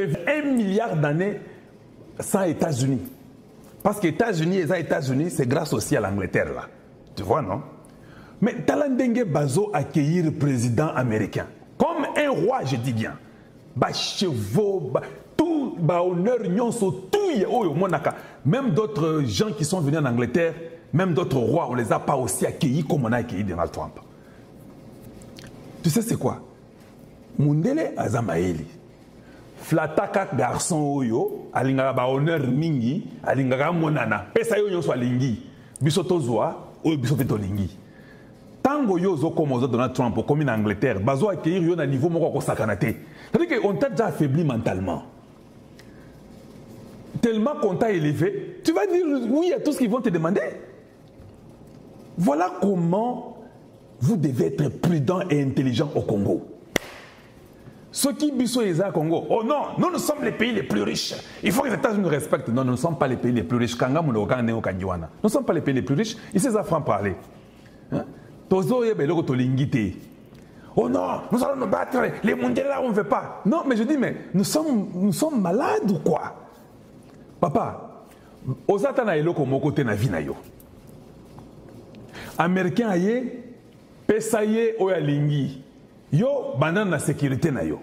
1 milliard d'années sans États-Unis. Parce que États-Unis, c'est grâce aussi à l'Angleterre, là. Tu vois, non? Mais Talandengue Bazo accueillir le président américain. Comme un roi, je dis bien. Bah, chevaux, bah, tout, bah, honneur, tout, même d'autres gens qui sont venus en Angleterre, même d'autres rois, on ne les a pas aussi accueillis comme on a accueilli Donald Trump. Tu sais c'est quoi? Mundele Azamaeli. Flataka garçon oyo, alingaka ba honneur mingi, alingaka monana. Pesa yo nyonso alingi. Bisoto zoa, oyo bisoto tolingi. Tango yo zo comme Donald Trump, comme en Angleterre, bazo accueillir yo na niveau moko ko sakanate. C'est-à-dire qu'on t'a déjà affaibli mentalement. Tellement qu'on t'a élevé, tu vas dire oui à tout ce qu'ils vont te demander. Voilà comment vous devez être prudent et intelligent au Congo. Ceux qui biso au Congo, oh non, nous sommes les pays les plus riches. Il faut que les États-Unis nous respectent. Non, nous ne sommes pas les pays les plus riches. Nous ne sommes pas les pays les plus riches. Ici, ça franc parler. Oh non, nous allons nous battre. Les mondiaux là, on ne veut pas. Non, mais je dis, mais nous sommes malades ou quoi? Papa, Ozatana eloko moko te na vie na yo. Américain aye, pesaye oyalingi. Yo, banane la sécurité na yo.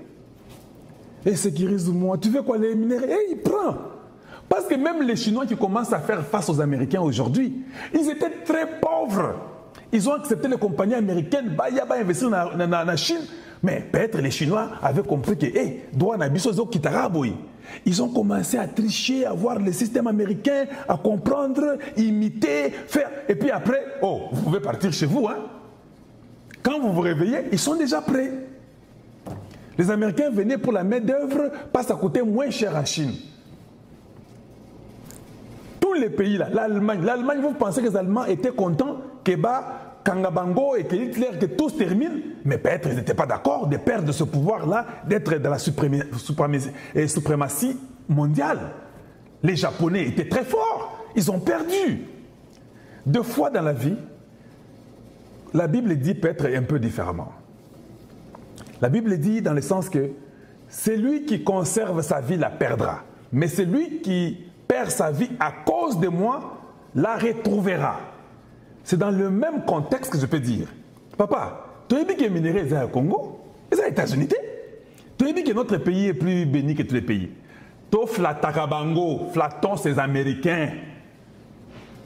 Et sécurise-moi. Tu veux quoi les minéraux? Eh, il prend. Parce que même les Chinois qui commencent à faire face aux Américains aujourd'hui, ils étaient très pauvres. Ils ont accepté les compagnies américaines, bah, y a pas investi dans Chine. Mais peut-être les Chinois avaient compris que, ils ont commencé à tricher, à voir le système américain, à comprendre, imiter, faire. Et puis après, oh, vous pouvez partir chez vous, hein. Quand vous vous réveillez, ils sont déjà prêts. Les Américains venaient pour la main-d'œuvre, parce que ça coûtait moins cher en Chine. Tous les pays là, l'Allemagne, vous pensez que les Allemands étaient contents que Kangabango et que Hitler, que tout se termine, mais peut-être ils n'étaient pas d'accord de perdre ce pouvoir-là, d'être dans la suprématie mondiale. Les Japonais étaient très forts, ils ont perdu. 2 fois dans la vie, la Bible dit peut-être un peu différemment. La Bible dit dans le sens que celui qui conserve sa vie la perdra, mais celui qui perd sa vie à cause de moi la retrouvera. C'est dans le même contexte que je peux dire. Papa, tu as dit que les minéraux sont au Congo, ils sont aux États-Unis. Tu as dit que notre pays est plus béni que tous les pays. Tu flatakabango, flattons ces Américains.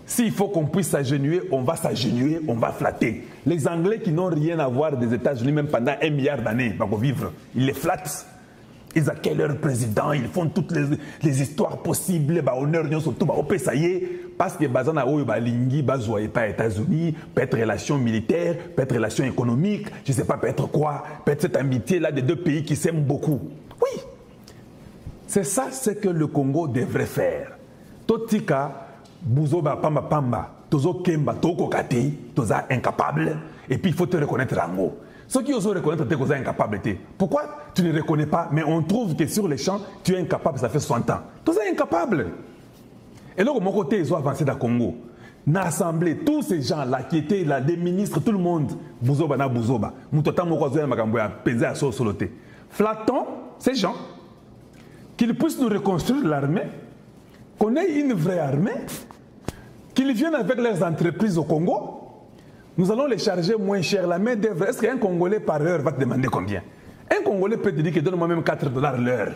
S'il faut qu'on puisse s'agenouiller, on va s'agenouiller, on va flatter. Les Anglais qui n'ont rien à voir des États-Unis, même pendant 1 milliard d'années, vont vivre. Ils les flattent. Ils accueillent leur président, ils font toutes les histoires possibles, honneur, surtout, ça y est, parce que Bazana Balingi, Bazoye pas États-Unis, peut-être relations militaires, peut-être relations économiques, je ne sais pas, peut-être quoi, peut-être cette amitié-là des 2 pays qui s'aiment beaucoup. Oui, c'est ça ce que le Congo devrait faire. Totika, Bouzoba Pamba Pamba, Tozo Kemba, Toko Kati, Toza incapable, et puis il faut te reconnaître en haut. Ceux qui osent reconnaître tes causes incapabilités. Pourquoi tu ne reconnais pas, mais on trouve que sur les champs, tu es incapable, ça fait 60 ans. Tu es incapable. Et là, de mon côté, ils ont avancé dans le Congo. N'a assemblé tous ces gens-là qui étaient là, des ministres, tout le monde. Bouzoba na Bouzoba. Moutota Mokozoya Makamboya, pesé à Soloté. Flattons ces gens, qu'ils puissent nous reconstruire l'armée, qu'on ait une vraie armée, qu'ils viennent avec leurs entreprises au Congo. Nous allons les charger moins cher. La main d'œuvre, est-ce qu'un Congolais par heure va te demander combien? Un Congolais peut te dire que donne-moi même 4 $ l'heure.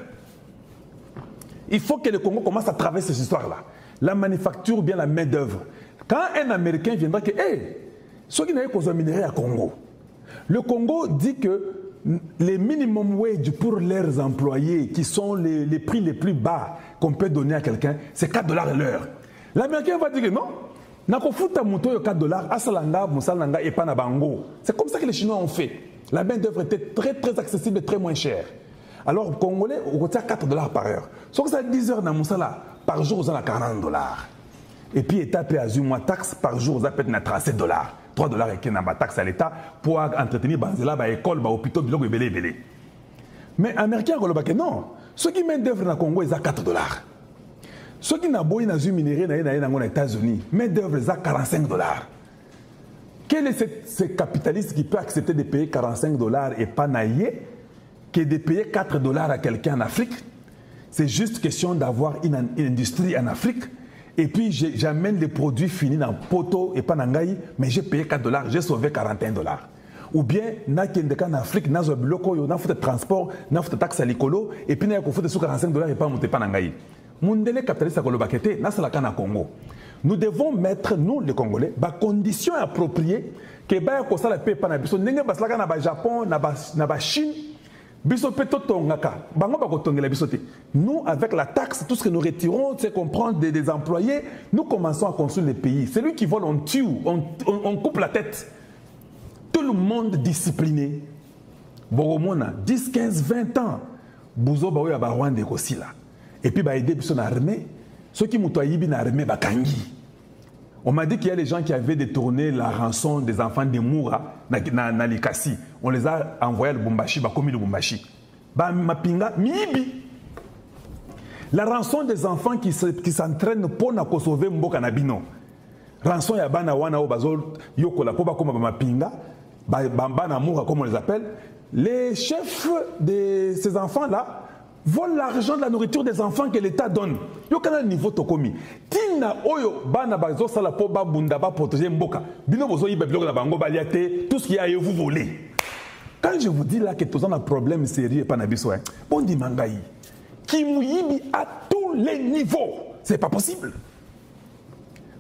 Il faut que le Congo commence à travailler cette histoire-là. La manufacture ou bien la main d'œuvre. Quand un Américain viendra que, hey, ceux qui n'avaient pas besoin de minerais à Congo, le Congo dit que les minimum wage pour leurs employés, qui sont les prix les plus bas qu'on peut donner à quelqu'un, c'est 4 $ l'heure. L'Américain va dire que non. C'est comme ça que les Chinois ont fait. La main d'œuvre était très très accessible et très moins chère. Alors, aux Congolais, on retient 4 $ par heure. Sauf que ça 10 heures dans Moussala, par jour, on a 40 $. Et puis, l'État paie à moins taxe, par jour, on a peut-être 37 $. 3 $ et qu'il y a une taxe à l'État pour entretenir l'école, l'hôpital, le belé. Mais les Américains, non. Ceux qui main d'œuvre dans le Congo, ils ont 4 $. Ceux qui n'ont pas de minerais dans les États-Unis, main d'œuvre, ils ont 45 $. Quel est ce capitaliste qui peut accepter de payer 45 $ et pas naïe que de payer 4 $ à quelqu'un en Afrique? C'est juste question d'avoir une industrie en Afrique. Et puis, j'amène les produits finis dans Poto et Panangaï, mais j'ai payé 4 $, j'ai sauvé 41 $. Ou bien, en Afrique, dans un bloc, on a fait de transport, on a fait de taxe à l'écolo, et puis on a fait de 45 $ et pas monter Panangaï. Mundele capitaliste à Kolobakete, n'a pas la Congo. Nous devons mettre, nous les Congolais, des conditions appropriées que la paix pas na biso. N'enge baslaka na Japon, na Chine. Nous, avec la taxe, tout ce que nous retirons, c'est qu'on prend des employés, nous commençons à construire les pays. Celui qui vole, on tue, on coupe la tête. Tout le monde discipliné. Boromona, 10, 15, 20 ans. Bouzo Baouya Barwande aussi là. Et puis, bah, aider son armée. Ceux qui m'ont dit l'armée, bah, Kangi. On m'a dit qu'il y a des gens qui avaient détourné la rançon des enfants de Moura, na Likasi. On les a envoyés à Lubumbashi, bah, comme Lubumbashi. Bah, Mapinga, Mibi. La rançon des enfants qui s'entraînent pour sauver Mboka Nabino. Rançon ya bana wana o bazol yokola po ba koma ba Mapinga, bamba na Moura comme on les appelle. Les chefs de ces enfants-là volent l'argent de la nourriture des enfants que l'État donne. Yo kana niveau tokomi. Tina oyo bana bazo sala po ba bunda ba protéger mboka. Bino bozo yiba biloko na bango baliate, tout ce qui a vous volé. Quand je vous dis là que tous on a un problème sérieux et pas na biso, bon di mangai. Qui mouyibi à tous les niveaux. C'est pas possible.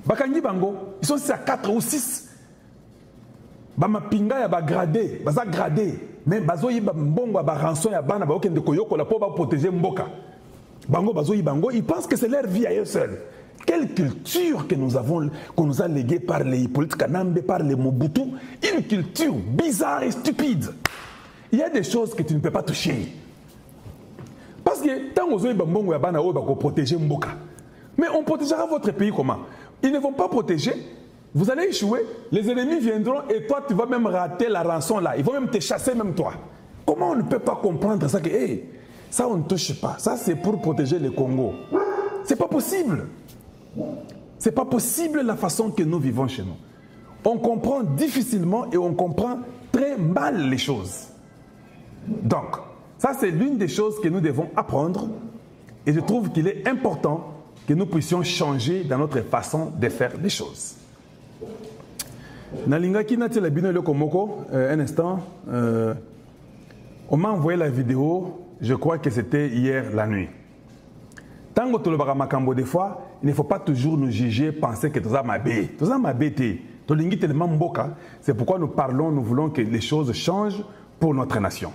Bakangi bango, ils sont à 4 ou 6. Bama pinga ya ba gradé, baza gradé. Mais bazo yiba mbongo ba rançon ya bana ba okende koyoko la pour protéger mboka. Bango bazo yibango, ils pensent que c'est leur vie à eux seuls. Quelle culture que nous avons, qu'on nous a léguée par les politiques Kanambe, par les Mobutu, une culture bizarre et stupide. Il y a des choses que tu ne peux pas toucher. Parce que tant que mbongo ya bana o ba ko protéger mboka. Mais on protégera votre pays comment? Ils ne vont pas protéger. Vous allez échouer, les ennemis viendront et toi tu vas même rater la rançon là. Ils vont même te chasser même toi. Comment on ne peut pas comprendre ça que hey, ça on ne touche pas. Ça c'est pour protéger le Congo. C'est pas possible. C'est pas possible la façon que nous vivons chez nous. On comprend difficilement et on comprend très mal les choses. Donc, ça c'est l'une des choses que nous devons apprendre et je trouve qu'il est important que nous puissions changer dans notre façon de faire les choses. Nalingaki Natia Bino Lokomoko, un instant, on m'a envoyé la vidéo, je crois que c'était hier la nuit. Tant que tu le bagas makambo des fois, il ne faut pas toujours nous juger, penser que tout ça m'a bé. Tout ça m'a bété. C'est pourquoi nous parlons, nous voulons que les choses changent pour notre nation.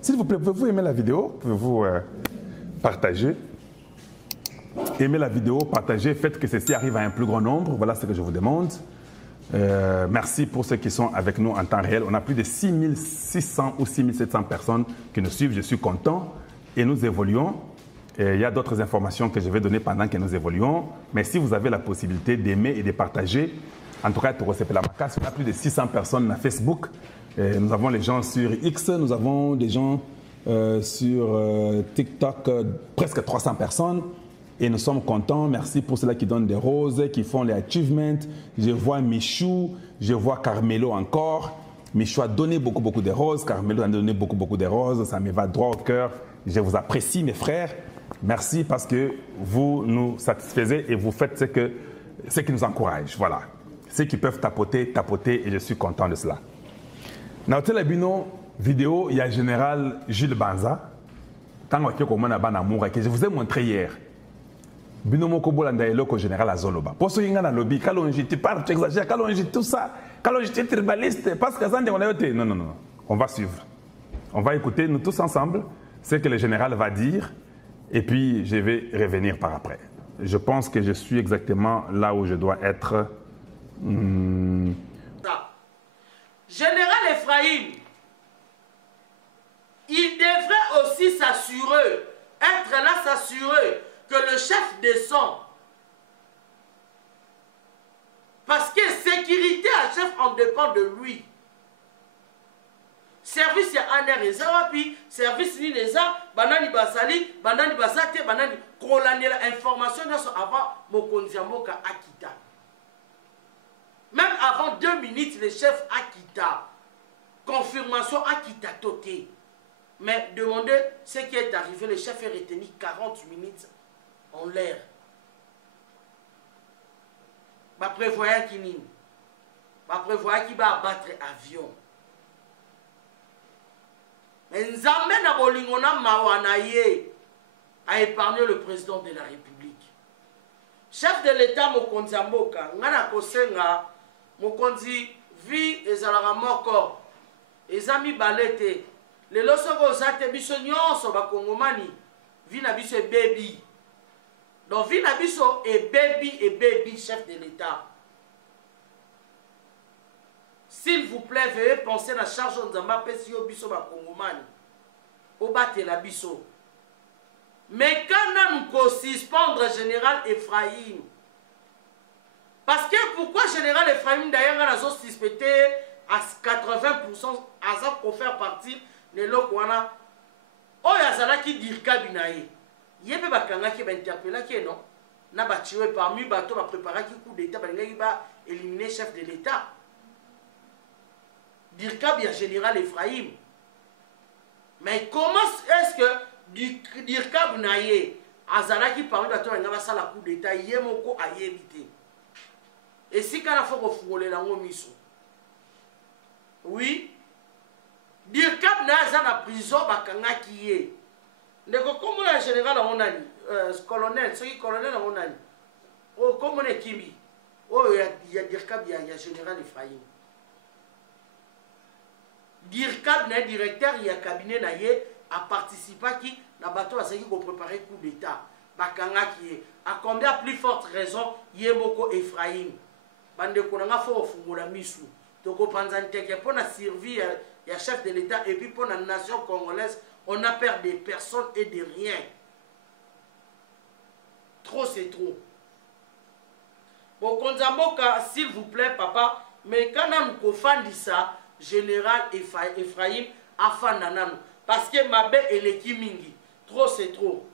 S'il vous plaît, pouvez-vous aimer la vidéo? Pouvez-vous partager? Aimez la vidéo, partagez, faites que ceci arrive à un plus grand nombre. Voilà ce que je vous demande. Merci pour ceux qui sont avec nous en temps réel. On a plus de 6600 ou 6700 personnes qui nous suivent. Je suis content et nous évoluons. Et il y a d'autres informations que je vais donner pendant que nous évoluons. Mais si vous avez la possibilité d'aimer et de partager, en tout cas, on a plus de 600 personnes sur Facebook. Et nous avons les gens sur X, nous avons des gens sur TikTok, presque 300 personnes. Et nous sommes contents. Merci pour ceux-là qui donnent des roses, qui font les achievements. Je vois Michou, je vois Carmelo encore. Michou a donné beaucoup de roses. Carmelo a donné beaucoup de roses. Ça me va droit au cœur. Je vous apprécie, mes frères. Merci parce que vous nous satisfaisez et vous faites ce qui nous encourage. Voilà. Ceux qui peuvent tapoter et je suis content de cela. Dans la vidéo, il y a le général Jules Banza. Que je vous ai montré hier. Binomoko bolanda eloko général Azoloba. Pour ceux qui ont dans lobby, Kalonji, tu parles, tu exagères, Kalonji, tout ça, Kalonji, tu es tribaliste, parce que Zande, on a été. Non, on va suivre. On va écouter, nous tous ensemble, ce que le général va dire, et puis je vais revenir par après. Je pense que je suis exactement là où je dois être. Général Ephraim, il devrait aussi s'assurer, être là, s'assurer que le chef descend. Parce que sécurité à chef en dépend de lui. Service ya anereza wapi, service ni neza, banani basali, banani basate, banani kolanela information avant mokonzi mboka akita. Même avant 2 minutes, le chef akita. Confirmation akita toté. Mais demandez ce qui est arrivé, le chef est retenu 40 minutes en l'air. Bah prévoyant qui n'y. Bah prévoyant qui va abattre avion. Mais Nzambe na bolingona mawanaye a épargné le président de la République. Chef de l'État Mokonzi Mboka, ngana kosenga Mokonzi vi ezalaka moko. Ezami balete. Les losoko osate biso nyonso bakongomani vi na biso baby. Donc vi na biso et baby chef de l'État. S'il vous plaît, veuillez penser à la charge de Nzamba pesi yo biso bakongomani. Obate la biso. Mais quand nous ko suspendre général Ephraim. Parce que pourquoi général Ephraim d'ailleurs on a suspecté à 80% à ça pour faire partie de l'Okwana. Oh yazala qui dirka binaye. Yebe bakanga qui va interpeller qui non. Na ba tué parmi bateau va préparer qui coup d'état ba va éliminer chef de l'État. Dirka bien général Ephraim. Mais comment est-ce que Dirka binaye azala qui parmi bateau va ça la coup d'état yemoko a éviter. Et si quand il faut refourler la miso. Oui. Dirkab na la prison bakanga qui est. Ndeko comme le général on a colonel, ce qui colonel on a. Oh comme on est Kimi. Oh il y a Dirkab il y a général Ephraim. Dirkab na directeur il y a cabinet na ye a participé qui na bateau a qui préparer coup d'état. Bakanga qui est. À combien plus forte raison Yemoko Ephraim. Bande konanga fo fungola misu. Toko panzanteke pour na servir ya chef de l'État et puis pour la nation congolaise, on a peur des personnes et de rien. Trop c'est trop. Bon Konzamboka, s'il vous plaît papa, mais quand on kofandi ça, général Ephraim afanananu parce que mabe eleki mingi. Trop c'est trop.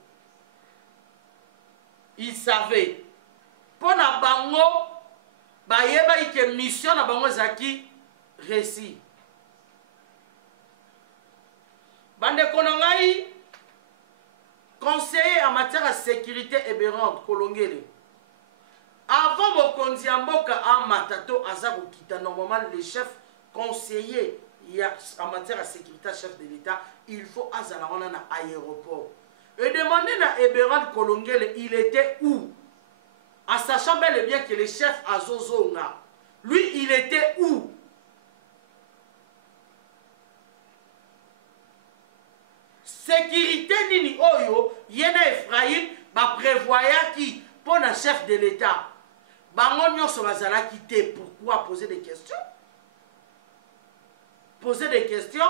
Il savait. Pour na bango bayeba ike mission na bango zaki récit. Bande konangai conseiller en matière de sécurité ébérante Kolongele. Avant Mokonzi Mboka en Matato Azaro Kita, normalement les chefs conseillers en matière de sécurité chef de l'État, il faut Azalawana na aéroport. Et demander na ébérante Kolongele, il était où? En sachant bel et bien que le chef Azozonga, lui, il était où? Sécurité nini oyo, yena Ephraim, ba prévoya qui, pour un chef de l'État. Bango nyonso bazala quitté. Pourquoi poser des questions? Poser des questions?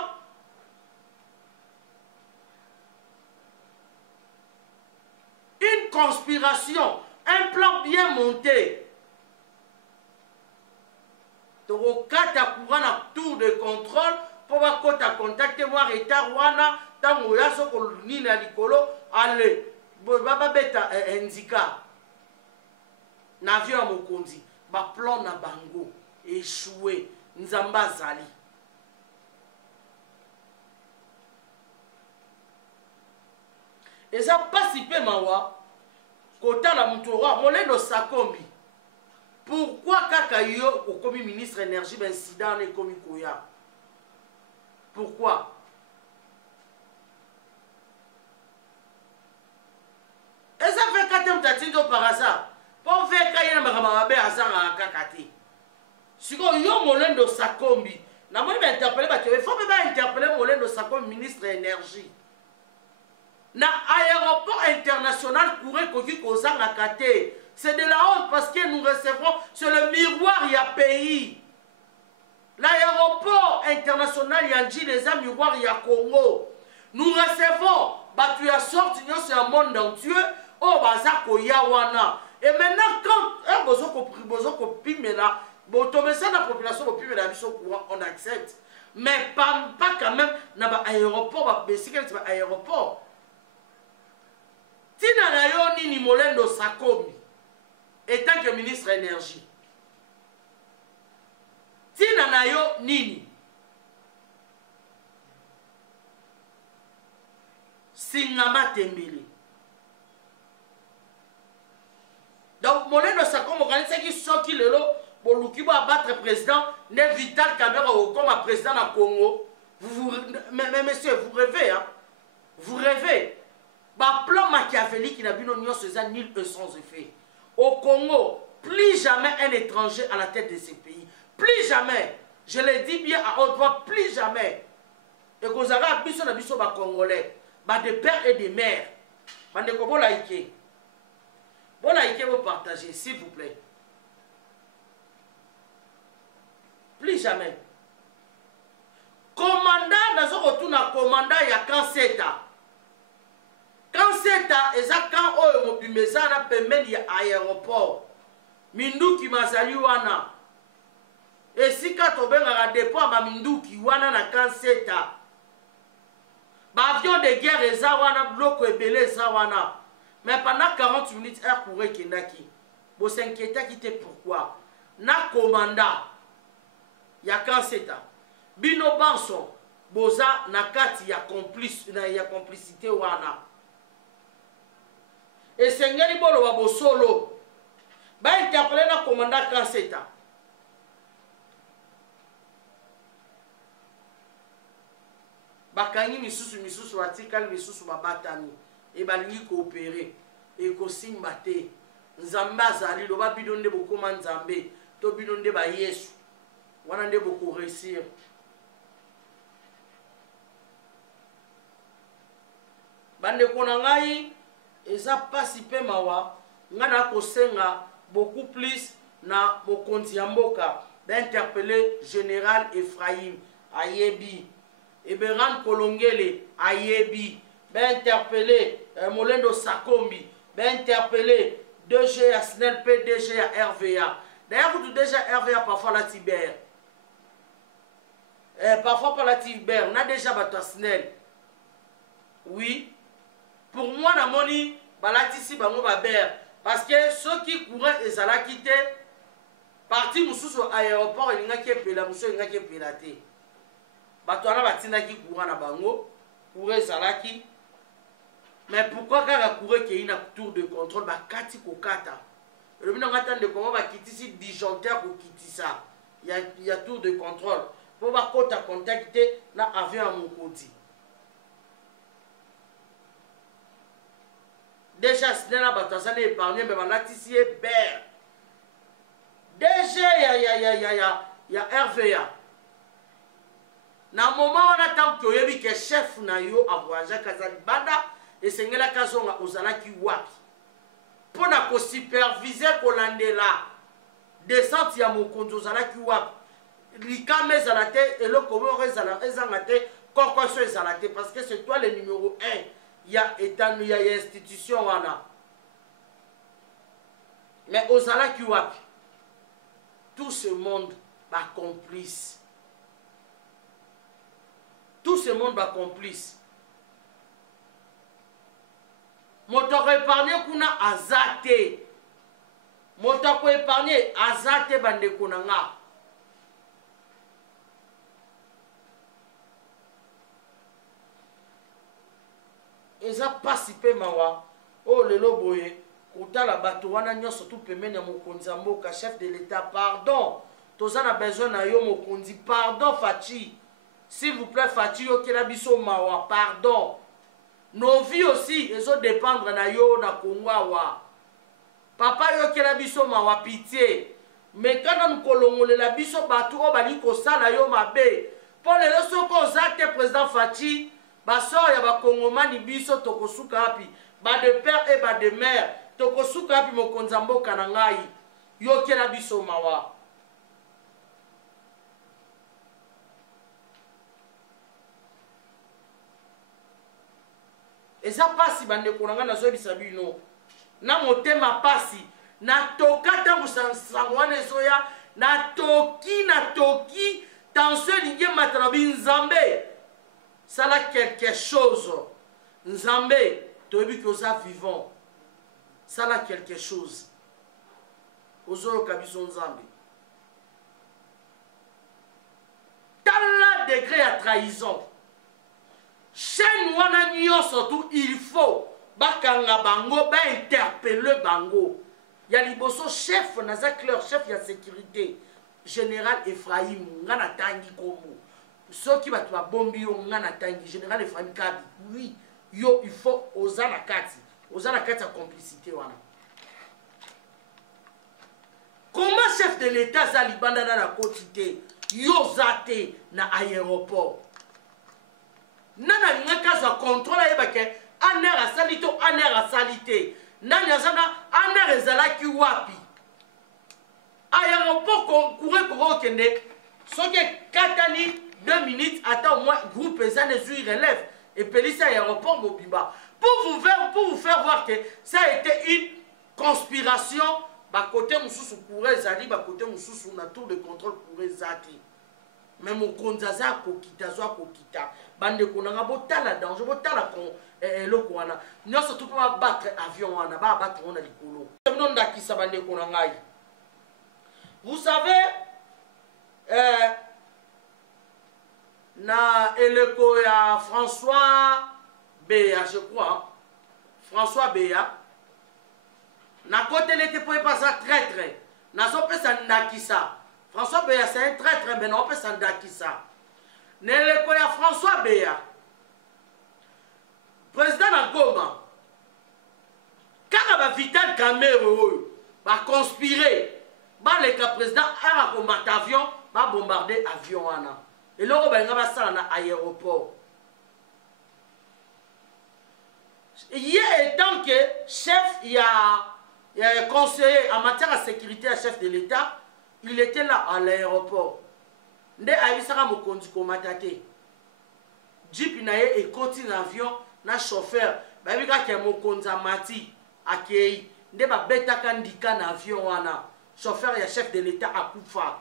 Une conspiration. Un plan bien monté. Toro kata courant tour de contrôle pour va contacter moi retard wana tango yaso ko nina likolo ale baba beta nzika n'avion mokonzi ba plan na bango échoué nzamba zali. Et ça pas si peu mawa Kota la Moutoura, Moleno Sakombi. Pourquoi Kakayo, au commis ministre énergie, ben incident et commis Koya? Pourquoi? Et ça fait 4 tatindo par hasard. Pour faire Kayana Maramabe hasard à Kakati. Si vous avez Moleno Sakombi, n'a pas interpellé, il faut pas interpeller Moleno Sakombi, ministre énergie. Na aéroport international courait koki kozanga kate. C'est de la honte parce que nous recevrons sur le miroir il y a pays. L'aéroport international il y a dit les amis miroir il y a Congo. Nous recevons batu ya sorti sur le monde entier oh bazako yawana. Et maintenant quand bozoko pimela botomé ça la population au pimela biso courant on accepte. Mais pas quand même na aéroport ba besique aéroport. Tina na yo nini Molendo Sakomi étant que ministre énergie. Tina na yo nini. Singama Tembele. Donc, Molendo Sako organise qui sont qui le Boluki va battre président, ne Vital Kamera comme président du Congo. Mais monsieur, vous rêvez, hein? Vous rêvez. Bah, plan machiavélique qui n'a pas de nul et sans effet. Au Congo, plus jamais un étranger à la tête de ces pays. Plus jamais. Je le dis bien à haute voix, plus jamais. Et que vous avez un biso congolais, de père et de mère. Bande ko laïque. Bon laïque, vous partagez, s'il vous plaît. Plus jamais. Commandant, dans un retour à commandant, il y a Kanseta. Kanseta, et ça, quand on est mobile, ça, on a permis l'aéroport. Minduki Mazali wana. Et si quand on a un dépôt, Minduki wana na Kanseta. Avion de guerre, et ça, wana, bloc et belé, ça, wana. Mais pendant 40 minutes, elle courait Kendaki. Vous s'inquiétez qui était pourquoi. Na commandant, il y a Kanseta. Bino Banson, Boza, Nakati, il y a complicité wana. Et Sengeli Bolo Wabo Solo, ba interpellé le commandant Kanseta. Bakangi misusu watikali misusu babatami et balingi coopérer et ko simbate nzambe azali lo ba bidonde bokoma nzambe to bidonde ba Yesu wana nde boko réussir. Bande kona ngai eza pasi pe mawa ngana kosenga beaucoup plus na bokonzi ya mboka d'interpeller général Ephraim Ayebi Eberan Kolongele Ayebi interpeller Molendo Sakombi interpeller DG à SNEL PDG à RVA. D'ailleurs vous déjà RVA parfois la Tibère parfois pas la Tibère on a déjà battu à SNEL. Oui. Pour moi, na moni balatisi bango baber parce que ceux qui couraient et ala quitté parti mususu aéroport elinga ki epela mususu elinga ki epela te bato wana batina ki courant na bango courir ezalaki mais pourquoi kaka courir ki na tour de contrôle bakati kokata le bino ngata de comment bakitisi disjoncteur kokitisa il y a tour de contrôle pour bakota contacter na avion à Mokodi. Déjà, si on a battu épargné, mais on a tissé Ber. Déjà, il y a RVA. Dans le moment où on attend que le chef na yo a voyagé à Kazali Banda et c'est la Kazonga aux Alaki Wapi. Pour na superviser Kolandela, descente ya Mokonzo aux Alaki Wapi. Likame Zalate et le Komore Zalate, Kokoswe Zalate, parce que c'est toi le numéro 1. Il y a état, il y a institution wana. Mais aux Alaki Wapi, tout ce monde va complice. Tout ce monde va complice. Moto épargné kuna azate. Moto épargné azate bande kunanga. Eza pasi pe mawa o lelo boye kutala bato wana nyonso tout pemene ya mokonzi ya mboka chef de l'état pardon toza na besoin na yo mokonzi pardon Fachi s'il vous plaît Fachi yo kela biso mawa pardon nos vies aussi ezo dépendre na yo na Congo awa papa yo kela biso mawa pitié mais quand nous kolongolela biso bato o bali kosala yo mabe po lelo soko ozate président Fachi basor ya bakongomani biso tokosuka api ba de père et ba de mère tokosuka api mokonzi mboka na ngai yokela biso mawa eza pasi bandeko na ngai nazoyebisa bino na motema pasi natoka ntango sango wana ezoya natoki tension elingi emata na binzambe sala quelque chose nzambe toyebi koza vivant sala quelque chose ozoyoka biso nzambe tala degré ya trahison chaîne wana nyonso tout il faut bakanga bango ba interpeller bango ya liboso chef naza clair chef ya sécurité général Ephraim ngana tangi kombo soki bato babombi yo ngana tangi général Ephraim Kabi oui yo il faut ozana kati ya complicité wana. Comment chef de l'état za libanda na quotité yo zate na aéroport nana ngaka za contrôle yebake aner asalito aner asalite nani azana aner ezalaki wapi aéroport courir pour okende soki katani 2 minutes attends au moins groupe ezane zui relève et police aéroport mobimba pour vous faire voir que ça a été une conspiration. Ba côté mususu courir zali ba côté mususu na tour de contrôle courir zati mais mon konzaza ko kitazwa ko kita bande konanga botala danger botala kon eloko wana nyonso tout pas battre avion wana ba battre on a likolo non ndakisa bande konanga. Vous savez na eleko ya François Béa je crois François Béa na côté l'été pour pas ça traître na so pesa ndakisa François Béa c'est un traître mais non pesa ndakisa neleko ya François Béa président na Goma kaka ba Vital Kamerhe ba conspirer ba le ka président a combattre avion ba bombarder avion wana et loko ba nga ba sala na aéroport hier étant que chef il y a conseiller en matière de sécurité à chef de l'État, il était là à l'aéroport. Nde aïsara mokondi komatate. Jeep naye et continue l'avion na chauffeur. Ba bika ke mokonza mati akei. Nde ba beta kandika na avion wana. Chauffeur ya chef de l'État akufa.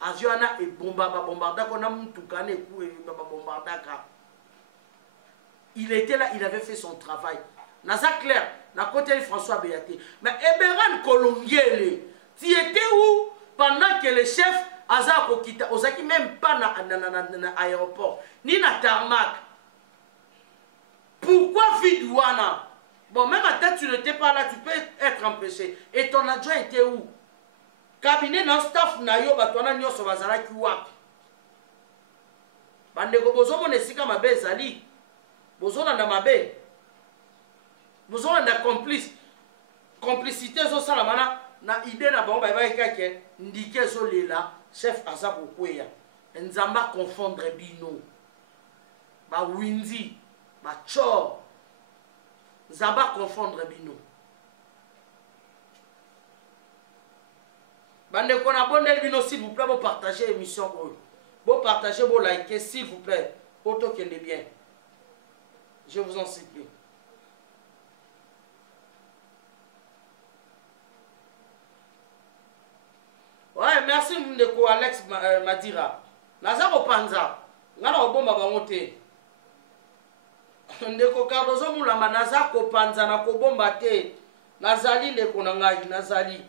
Avion wana e bombarda kona mutukane ku e bombardaka. Il était là, il avait fait son travail. Naza clair, na côté de François Béaté. Mais Eberan Kolongiele, tu étais où pendant que le chef Azar Kokita, Ozaki même pas na aéroport, ni na tarmac. Pourquoi Vidouana? Bon, même à tête, tu n'étais pas là, tu peux être empêché. Et ton adjoint était où? Cabinet non staff na yo batona nyoso bazala ki wapi? Bandeko bozo monesika mabe ezali. Bozo na mabe. Vous avez un complice. Complicité, ça la mana na idée na bon ba kake ndike zo lela chef aza kokweya. Nzamba confondre bino. Ba winzi, ba chor. Nzamba confondre bino. Bande ko na bondel bino s'il vous plaît, vous partagez l'émission vous partagez, vous likez s'il vous plaît. Auto kende bien. Je vous en supplie. Ouais, merci Ndeko Alex Madira. Nazako Panza. Ngana obomba bangote. Ndeko Cardozo Mulamba Nazako Panza na kobomba te. Nazali Ndeko Nangai, Nazali.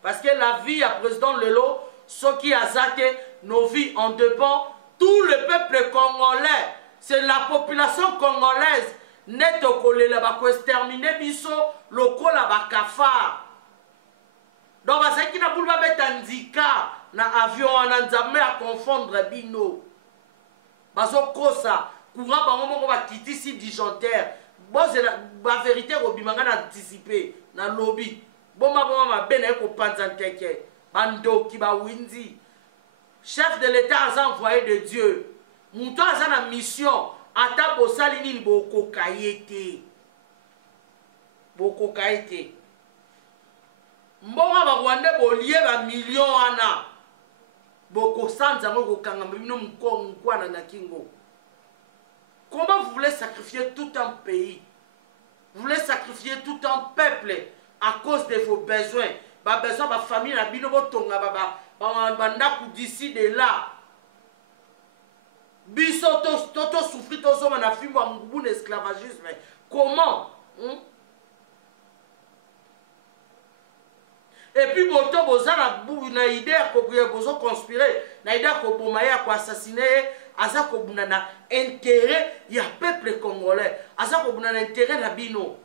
Parce que la vie à président Lelo, ce qui a zaté, nos vies en dépend. Tout le peuple congolais, c'est la population congolaise. Net au collé là-bas, pour exterminer biso, le col là-bas, kafar. Donc, c'est qui n'a pas mettre un handicap dans l'avion, on a jamais à confondre bino. Parce que ça, courant, on va quitter ici disjoncteur. Bon, c'est la vérité, on va anticiper dans le lobby. Bon, ma ben, on pense en teke. Bando qui va winzi. Chef de l'État a envoyé de Dieu. Mouton a une mission. Ata bosalini boko kayete. Boko kayete. Mbonga Rwanda bolie ba million ana boko sanza ngo kanga mbino mkwana na kingo. Comment vous voulez sacrifier tout un pays? Vous voulez sacrifier tout un peuple à cause de vos besoins. Ba besoin ba famille na bino botonga banda ku d'ici de là. Biso toto souffrir tozo na fimbo ngubu l'esclavagisme. Comment? Et puis, boto boza na idée à conspirer, na idée à assassiner aza kobuna na intérêt ya peuple congolais, aza kobuna na intérêt na bino.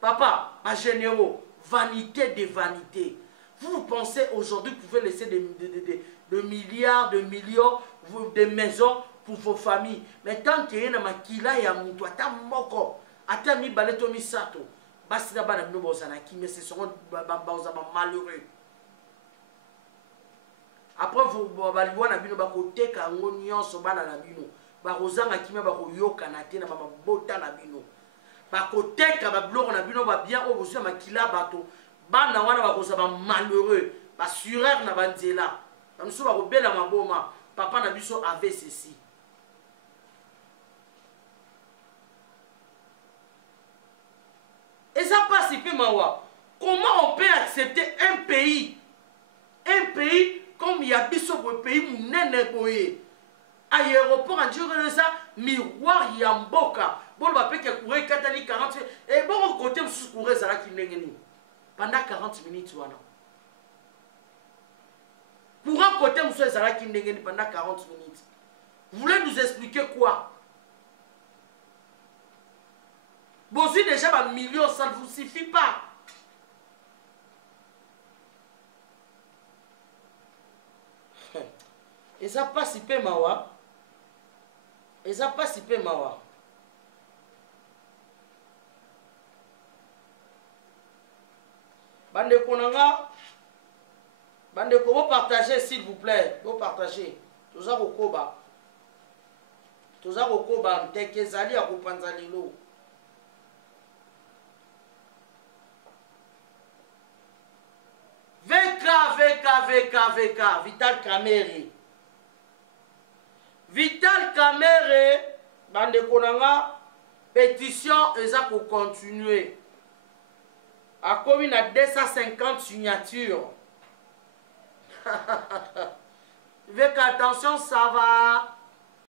Papa, ma généraux, vanité de vanité. Vous pensez aujourd'hui que vous pouvez laisser des milliards, de millions, des maisons pour vos familles. Mais tant qu'il y a un kila ya mutu, ata moko, ata mi baleto mi sato, basi na bana bino bozanaki, mais ce seront malheureux. Après vous baliwa na bino bakoteka ngo nyonso bana na bino, bakozanga kimia bakoyoka na te na mabota na bino. Bakoteka babiloko na bino ba bien obosi na makila bato. Bana wana bakoza ba malheureux, ba sureur na banzela. Bamuso bakobela maboma, papa na biso avait ceci. Et ça passe ici mawa. Comment on peut accepter un pays comme il y a biso pour pays munene boye. Aéroport en Dieu ça miroir yamboka. Bon va peut que courir 40 et bon côté sous courir ça là qui n'engeni. Pendant 40 minutes wana. Pour un côté monsieur ça là qui n'engeni pendant 40 minutes. Vous voulez nous expliquer quoi? Bon si déjà un million ça ne vous suffit pas. Et ça passe si peu mawa. Et ça passe si peu mawa. Bande konanga. Bande ko vous partagez s'il vous plaît. Vous partagez. Tout ça au koba. Tout ça au koba. Teke zali à kupanzalilo. VK, Vital Kamerhe. Vital Kamerhe, bande konanga, pétition eza pour continuer. A commis na 250 signatures. VK, attention, ça va.